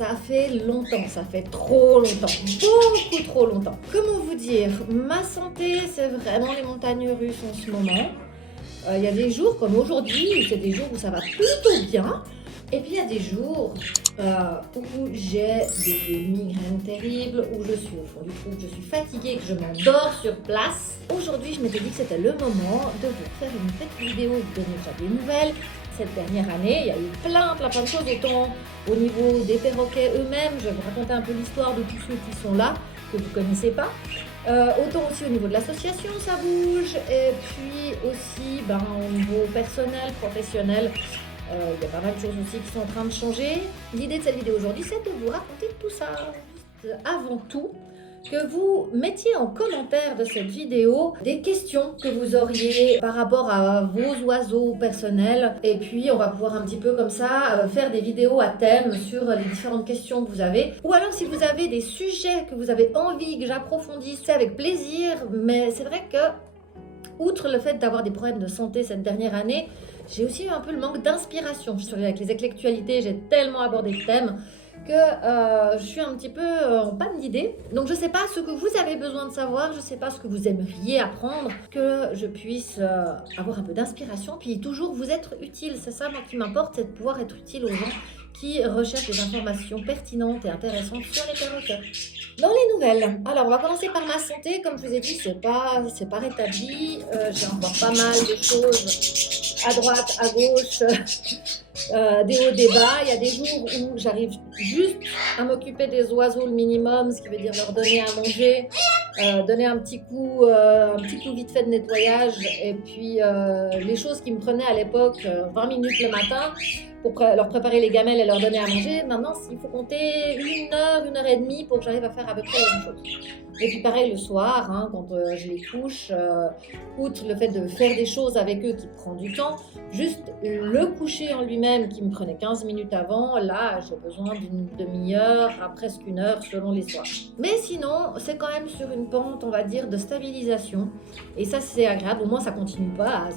Ça fait longtemps, ça fait trop longtemps, beaucoup trop longtemps. Comment vous dire, ma santé, c'est vraiment les montagnes russes en ce moment. Il y a des jours comme aujourd'hui, c'est des jours où ça va plutôt bien. Et puis il y a des jours où j'ai des migraines terribles, où je suis au fond du trou, que je suis fatiguée, que je m'endors sur place. Aujourd'hui, je m'étais dit que c'était le moment de vous faire une petite vidéo et vous donner déjà des nouvelles. Cette dernière année, il y a eu plein de choses, autant au niveau des perroquets eux-mêmes, je vais vous raconter un peu l'histoire de tous ceux qui sont là, que vous ne connaissez pas. Autant aussi au niveau de l'association, ça bouge, et puis aussi au niveau personnel, professionnel, il y a pas mal de choses aussi qui sont en train de changer. L'idée de cette vidéo aujourd'hui, c'est de vous raconter tout ça. Avant tout, que vous mettiez en commentaire de cette vidéo des questions que vous auriez par rapport à vos oiseaux personnels. Et puis, on va pouvoir un petit peu comme ça faire des vidéos à thème sur les différentes questions que vous avez. Ou alors, si vous avez des sujets que vous avez envie que j'approfondisse, c'est avec plaisir. Mais c'est vrai que, outre le fait d'avoir des problèmes de santé cette dernière année, j'ai aussi eu un peu le manque d'inspiration. Avec les actualités, j'ai tellement abordé le thème que je suis un petit peu en panne d'idées. Donc je ne sais pas ce que vous avez besoin de savoir, je ne sais pas ce que vous aimeriez apprendre, que je puisse avoir un peu d'inspiration, puis toujours vous être utile. C'est ça moi qui m'importe, c'est de pouvoir être utile aux gens qui recherchent des informations pertinentes et intéressantes sur les perroquets. Dans les nouvelles, alors on va commencer par ma santé. Comme je vous ai dit, c'est pas rétabli. J'ai encore pas mal de choses à droite, à gauche, des hauts, des bas. Il y a des jours où j'arrive juste à m'occuper des oiseaux le minimum, ce qui veut dire leur donner à manger, donner un petit coup vite fait de nettoyage. Et puis les choses qui me prenaient à l'époque 20 minutes le matin pour leur préparer les gamelles et leur donner à manger, maintenant il faut compter 1 heure et demie pour que j'arrive à faire à peu près la même chose. Et puis pareil le soir, quand je les couche, outre le fait de faire des choses avec eux qui prend du temps, juste le coucher en lui-même qui me prenait 15 minutes avant, là j'ai besoin d'une demi-heure à presque 1 heure selon les soirs. Mais sinon, c'est quand même sur une pente, on va dire, de stabilisation. Et ça c'est agréable, au moins ça continue pas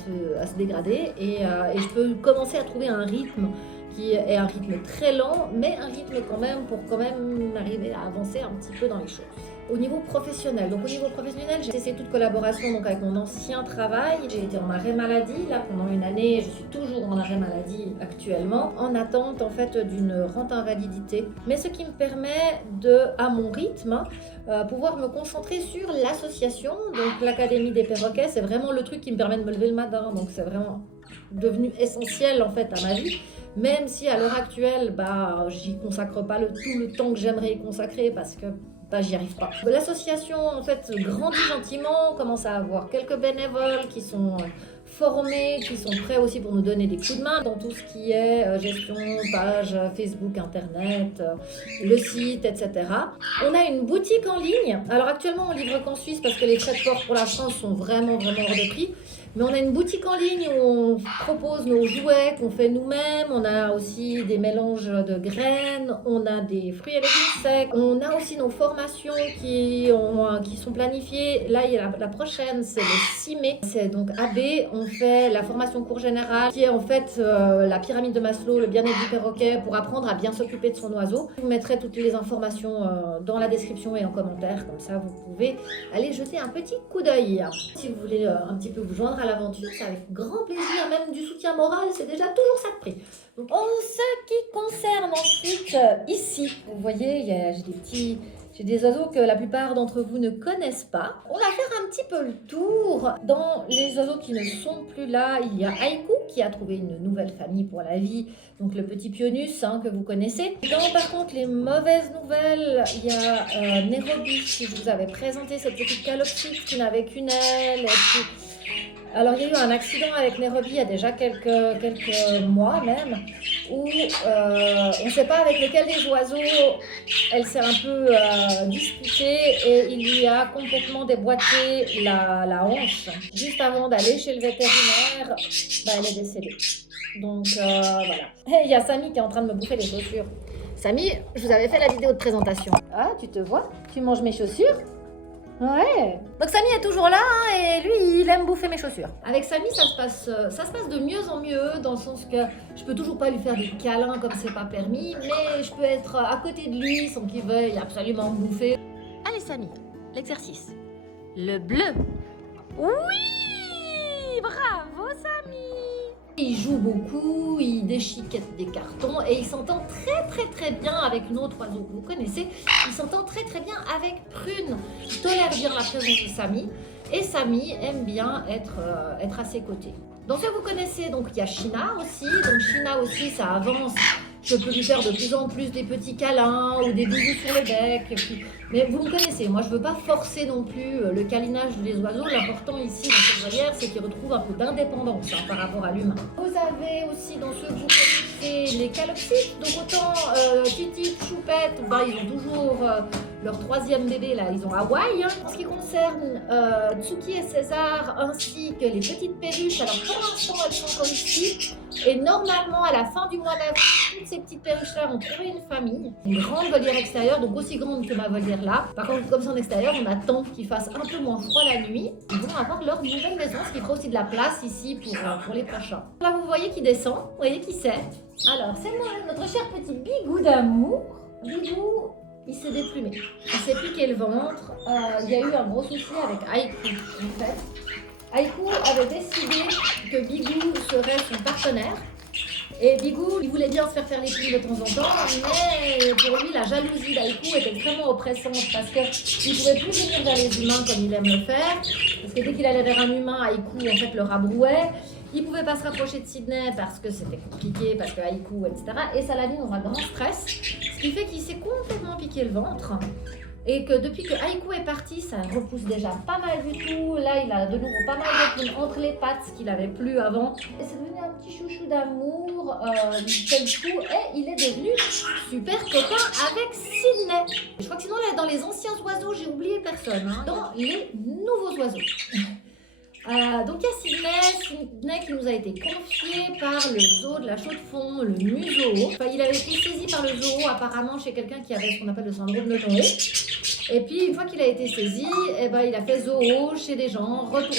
à se dégrader. Et je peux commencer à trouver un rythme qui est un rythme très lent, mais un rythme quand même pour arriver à avancer un petit peu dans les choses. Au niveau professionnel, j'ai cessé toute collaboration avec mon ancien travail. J'ai été en arrêt maladie là pendant 1 année. Je suis toujours en arrêt maladie actuellement, en attente en fait d'une rente invalidité. Mais ce qui me permet à mon rythme, pouvoir me concentrer sur l'association. Donc l'Académie des perroquets, c'est vraiment le truc qui me permet de me lever le matin. Donc c'est vraiment devenu essentiel en fait à ma vie. Même si à l'heure actuelle, j'y consacre pas tout le temps que j'aimerais y consacrer parce que j'y arrive pas. L'association en fait grandit gentiment, on commence à avoir quelques bénévoles qui sont formés, qui sont prêts aussi pour nous donner des coups de main dans tout ce qui est gestion, page, Facebook, Internet, le site, etc. On a une boutique en ligne. Alors actuellement, on livre qu'en Suisse parce que les frais de port pour la France sont vraiment hors de prix. Mais on a une boutique en ligne où on propose nos jouets qu'on fait nous-mêmes. On a aussi des mélanges de graines. On a des fruits et légumes secs. On a aussi nos formations qui sont planifiées. Là, il y a la prochaine, c'est le 6 mai. C'est donc AB. On fait la formation cours générale qui est en fait la pyramide de Maslow, le bien-être du perroquet pour apprendre à bien s'occuper de son oiseau. Je vous mettrai toutes les informations dans la description et en commentaire. Comme ça, vous pouvez aller jeter un petit coup d'œil. Si vous voulez un petit peu vous joindre à l'aventure, c'est avec grand plaisir, même du soutien moral, c'est déjà toujours ça de prix. Donc, en ce qui concerne ensuite ici, vous voyez, j'ai des oiseaux que la plupart d'entre vous ne connaissent pas. On va faire un petit peu le tour. Dans les oiseaux qui ne sont plus là, il y a Haïku qui a trouvé une nouvelle famille pour la vie, donc le petit Pionus que vous connaissez. Par contre, les mauvaises nouvelles, il y a Nairobi, qui je vous avais présenté, cette petite calopsite qui n'avait qu'une aile. Alors, il y a eu un accident avec Nairobi il y a déjà quelques mois même, où on ne sait pas avec lequel des oiseaux elle s'est un peu disputée et il lui a complètement déboîté la hanche. Juste avant d'aller chez le vétérinaire, elle est décédée. Donc voilà. Et il y a Samy qui est en train de me bouffer les chaussures. Samy, je vous avais fait la vidéo de présentation. Ah, tu te vois? Tu manges mes chaussures? Ouais. Donc Samy est toujours là hein, et lui il aime bouffer mes chaussures. Avec Samy ça se passe de mieux en mieux dans le sens que je peux toujours pas lui faire des câlins comme c'est pas permis, mais je peux être à côté de lui sans qu'il veuille absolument me bouffer. Allez Samy, l'exercice. Le bleu. Oui, bravo Samy. Il joue beaucoup, il déchiquette des cartons et il s'entend très bien avec une autre oiseau que vous connaissez. Il s'entend très bien avec Prune. Il tolère bien la présence de Samy et Samy aime bien être à ses côtés. Donc ça vous connaissez, donc il y a China aussi. Donc China aussi ça avance. Je peux lui faire de plus en plus des petits câlins ou des bisous sur le bec. Mais vous me connaissez, moi je ne veux pas forcer non plus le câlinage des oiseaux. L'important ici dans cette volière, c'est qu'ils retrouvent un peu d'indépendance hein, par rapport à l'humain. Vous avez aussi dans ceux que vous connaissez les calopsites. Donc autant Titi, Choupette, ils ont toujours leur troisième bébé là, ils ont Hawaï. Hein. En ce qui concerne Tsuki et César ainsi que les petites perruches, alors pour l'instant elles sont encore ici. Et normalement à la fin du mois d'avril, toutes ces petites perruches-là vont trouver une famille. Une grande volière extérieure, donc aussi grande que ma volière là. Par contre, comme c'est en extérieur, on attend qu'il fasse un peu moins froid la nuit. Ils vont avoir leur nouvelle maison, ce qui fera aussi de la place ici pour les prochains. Là, vous voyez qui descend, vous voyez qui c'est. Alors, c'est moi, notre cher petit Bigou d'amour. Bigou, il s'est déplumé. Il s'est piqué le ventre. Il y a eu un gros souci avec Haïkou, en fait. Haïkou avait décidé que Bigou serait son partenaire. Et Bigou, il voulait bien se faire les plumes de temps en temps, mais pour lui, la jalousie d'Haïkou était vraiment oppressante parce qu'il ne pouvait plus venir vers les humains comme il aime le faire. Parce que dès qu'il allait vers un humain, Haïkou en fait le rabrouait. Il ne pouvait pas se rapprocher de Sydney parce que c'était compliqué, parce que Haïkou, etc. Et ça l'a mis dans un grand stress, ce qui fait qu'il s'est complètement piqué le ventre. Et que depuis que Haïkou est parti, ça repousse déjà pas mal du tout. Là, il a de nouveau pas mal de plumes entre les pattes, ce qu'il n'avait plus avant. Et c'est devenu un petit chouchou d'amour, tel coup. Et il est devenu super copain avec Sydney. Je crois que sinon, là, dans les anciens oiseaux, j'ai oublié personne. Hein. Dans les nouveaux oiseaux. Donc il y a Sydney qui nous a été confié par le zoo de la Chaux-de-Fonds, le museau. Enfin, il avait été saisi par le zoo apparemment chez quelqu'un qui avait ce qu'on appelle le syndrome de Noé. Et puis une fois qu'il a été saisi, il a fait zoo chez des gens, retour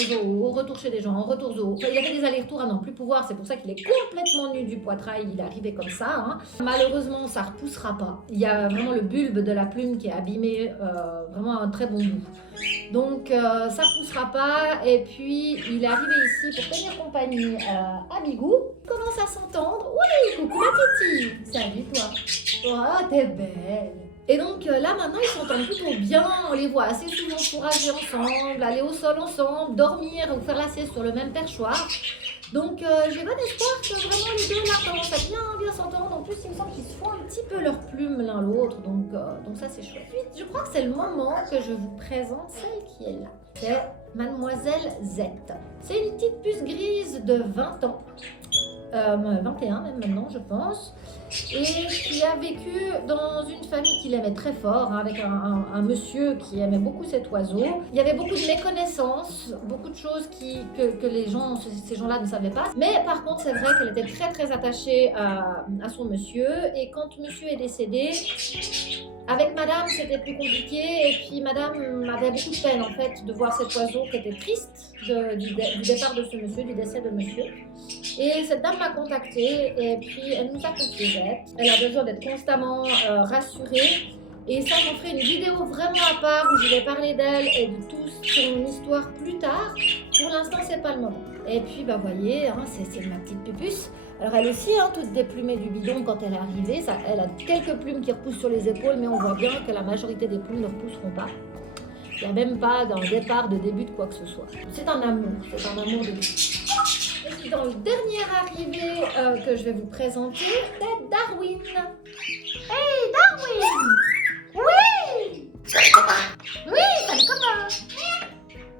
chez des gens, retour zoo. Enfin, il a fait des allers-retours à n'en plus pouvoir, c'est pour ça qu'il est complètement nu du poitrail, il est arrivé comme ça. Hein. Malheureusement, ça ne repoussera pas. Il y a vraiment le bulbe de la plume qui est abîmé, vraiment un très bon goût. Donc ça ne repoussera pas et puis il est arrivé ici pour tenir compagnie à Bigou. Il commence à s'entendre. Oui, coucou ma titi. Salut toi. Oh, t'es belle. Et donc là maintenant ils s'entendent plutôt bien, on les voit assez souvent fourrager ensemble, aller au sol ensemble, dormir ou faire la sieste sur le même perchoir. Donc j'ai bon espoir que vraiment les deux là commencent à bien s'entendre. En plus il me semble qu'ils se font un petit peu leurs plumes l'un l'autre, donc ça c'est chouette. Ensuite, je crois que c'est le moment que je vous présente celle qui est là. C'est Mademoiselle Z. C'est une petite puce grise de 20 ans. 21 même maintenant je pense, et qui a vécu dans une famille qu'il aimait très fort, hein, avec un monsieur qui aimait beaucoup cet oiseau. Il y avait beaucoup de méconnaissances, beaucoup de choses que les gens, ces gens-là ne savaient pas, mais par contre c'est vrai qu'elle était très attachée à son monsieur, et quand monsieur est décédé, avec madame, c'était plus compliqué et puis madame avait beaucoup de peine en fait de voir cet oiseau qui était triste du départ de ce monsieur, du décès de monsieur. Et cette dame m'a contactée et puis elle nous a confié Z. Elle a besoin d'être constamment rassurée. Et ça, j'en ferai une vidéo vraiment à part où je vais parler d'elle et de toute son histoire plus tard. Pour l'instant, c'est pas le moment. Et puis, voyez, hein, c'est ma petite pupuce. Alors elle aussi, hein, toute déplumée du bidon quand elle est arrivée. Elle a quelques plumes qui repoussent sur les épaules, mais on voit bien que la majorité des plumes ne repousseront pas. Il n'y a même pas d'un départ de début de quoi que ce soit. C'est un amour de vie. Et puis dans le dernier arrivé que je vais vous présenter, c'est Darwin. Hey Darwin! Oui! Salut copain! Oui, salut copain!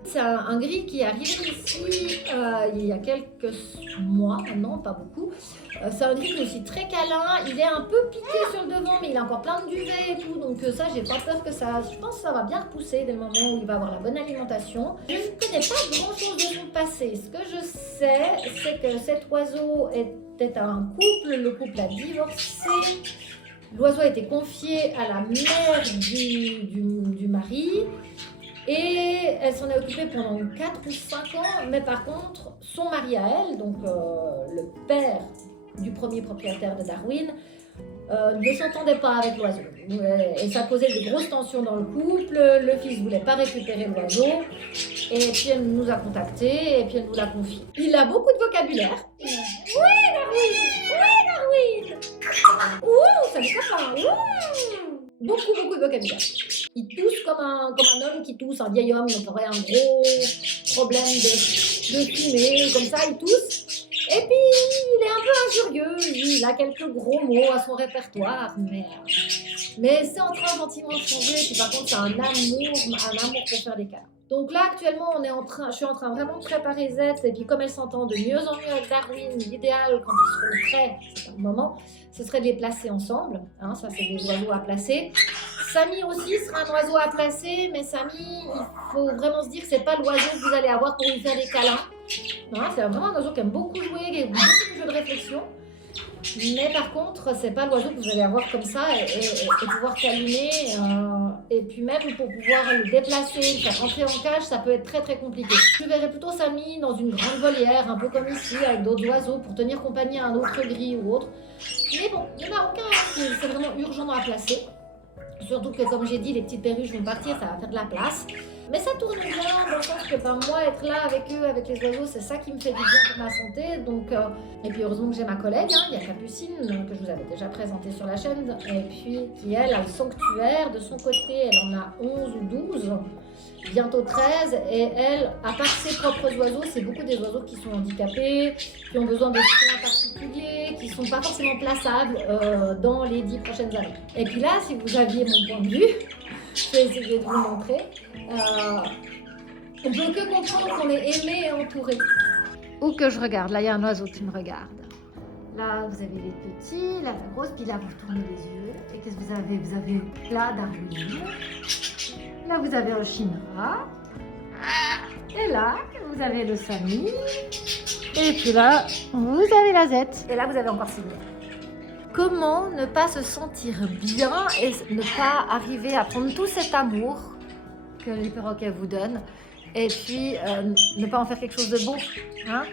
C'est un gris qui est arrivé ici il y a quelques mois maintenant, pas beaucoup. C'est un gris qui est aussi très câlin, il est un peu piqué sur le devant, mais il a encore plein de duvet et tout, donc ça j'ai pas peur que ça... Je pense que ça va bien repousser dès le moment où il va avoir la bonne alimentation. Je ne connais pas grand chose de son passé. Ce que je sais, c'est que cet oiseau était un couple, le couple a divorcé. L'oiseau a été confié à la mère du mari. Et elle s'en est occupée pendant 4 ou 5 ans, mais par contre, son mari à elle, donc le père du premier propriétaire de Darwin, ne s'entendait pas avec l'oiseau. Et ça causait de grosses tensions dans le couple. Le fils ne voulait pas récupérer l'oiseau. Et puis elle nous a contactés et puis elle nous l'a confié. Il a beaucoup de vocabulaire. Oui, Darwin! Oui, Darwin! Ouh, salut copain! Ouh! Beaucoup de vocabulaire. Il tousse comme un homme qui tousse, un vieil homme qui aurait un gros problème de fumée, comme ça, il tousse. Et puis, il est un peu injurieux, il a quelques gros mots à son répertoire, mais c'est en train gentiment de changer. Puis par contre, c'est un amour pour faire des câlins. Donc là, actuellement, je suis en train vraiment de préparer Z, et puis comme elle s'entend de mieux en mieux avec Darwin, l'idéal, quand ils seront prêts, c'est un moment, ce serait de les placer ensemble. Hein, ça, c'est des oiseaux à placer. Samy aussi sera un oiseau à placer, mais Samy, il faut vraiment se dire que c'est pas l'oiseau que vous allez avoir pour lui faire des câlins. Hein, c'est vraiment un oiseau qui aime beaucoup jouer, qui aime beaucoup de jeux de réflexion. Mais par contre, c'est pas l'oiseau que vous allez avoir comme ça et pouvoir câliner. Et puis même pour pouvoir le déplacer, le faire rentrer en cage, ça peut être très compliqué. Je verrais plutôt Samy dans une grande volière, un peu comme ici, avec d'autres oiseaux pour tenir compagnie à un autre gris ou autre. Mais bon, il n'y en a aucun qui c'est vraiment urgent à placer. Surtout que, comme j'ai dit, les petites perruches vont partir, ça va faire de la place. Mais ça tourne bien, dans le sens que moi, être là avec eux, avec les oiseaux, c'est ça qui me fait du bien pour ma santé. Donc, et puis heureusement que j'ai ma collègue, hein, il y a Capucine, que je vous avais déjà présentée sur la chaîne, et puis qui, elle, a le sanctuaire. De son côté, elle en a 11 ou 12, bientôt 13. Et elle, à part ses propres oiseaux, c'est beaucoup des oiseaux qui sont handicapés, qui ont besoin de soins particuliers, qui ne sont pas forcément plaçables dans les 10 prochaines années. Et puis là, si vous aviez mon point de vue, je vais essayer de vous le montrer. On ne peut que comprendre qu'on est aimé et entouré. Ou que je regarde, là il y a un oiseau qui me regarde. Là vous avez les petits, là la grosse, puis là vous tournez les yeux. Et qu'est-ce que vous avez? Vous avez là Darwin. Là vous avez un chinois. Et là vous avez le Samy. Et puis là vous avez la Z. Et là vous avez encore Signé. Comment ne pas se sentir bien et ne pas arriver à prendre tout cet amour que les perroquets vous donnent et puis ne pas en faire quelque chose de beau, hein?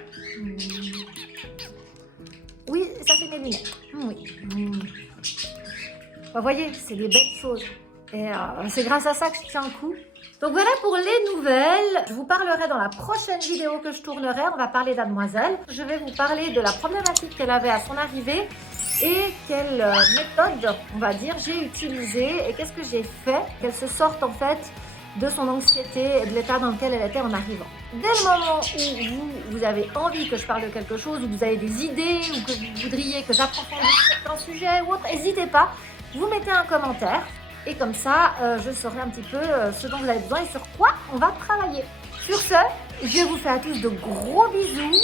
Oui, ça c'est mes lunettes. Oui. Vous voyez, c'est des belles choses et c'est grâce à ça que je tiens le coup. Donc voilà pour les nouvelles. Je vous parlerai dans la prochaine vidéo que je tournerai. On va parler d'Mademoiselle. Je vais vous parler de la problématique qu'elle avait à son arrivée et quelle méthode, on va dire, j'ai utilisée et qu'est-ce que j'ai fait, qu'elle se sorte en fait de son anxiété et de l'état dans lequel elle était en arrivant. Dès le moment où vous avez envie que je parle de quelque chose, ou que vous avez des idées, ou que vous voudriez que j'approfondisse certains sujets ou autre, n'hésitez pas, vous mettez un commentaire et comme ça, je saurai un petit peu ce dont vous avez besoin et sur quoi on va travailler. Sur ce, je vous fais à tous de gros bisous,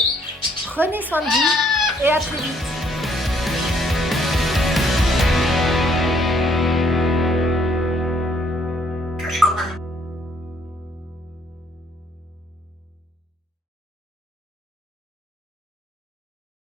prenez soin de vous et à très vite.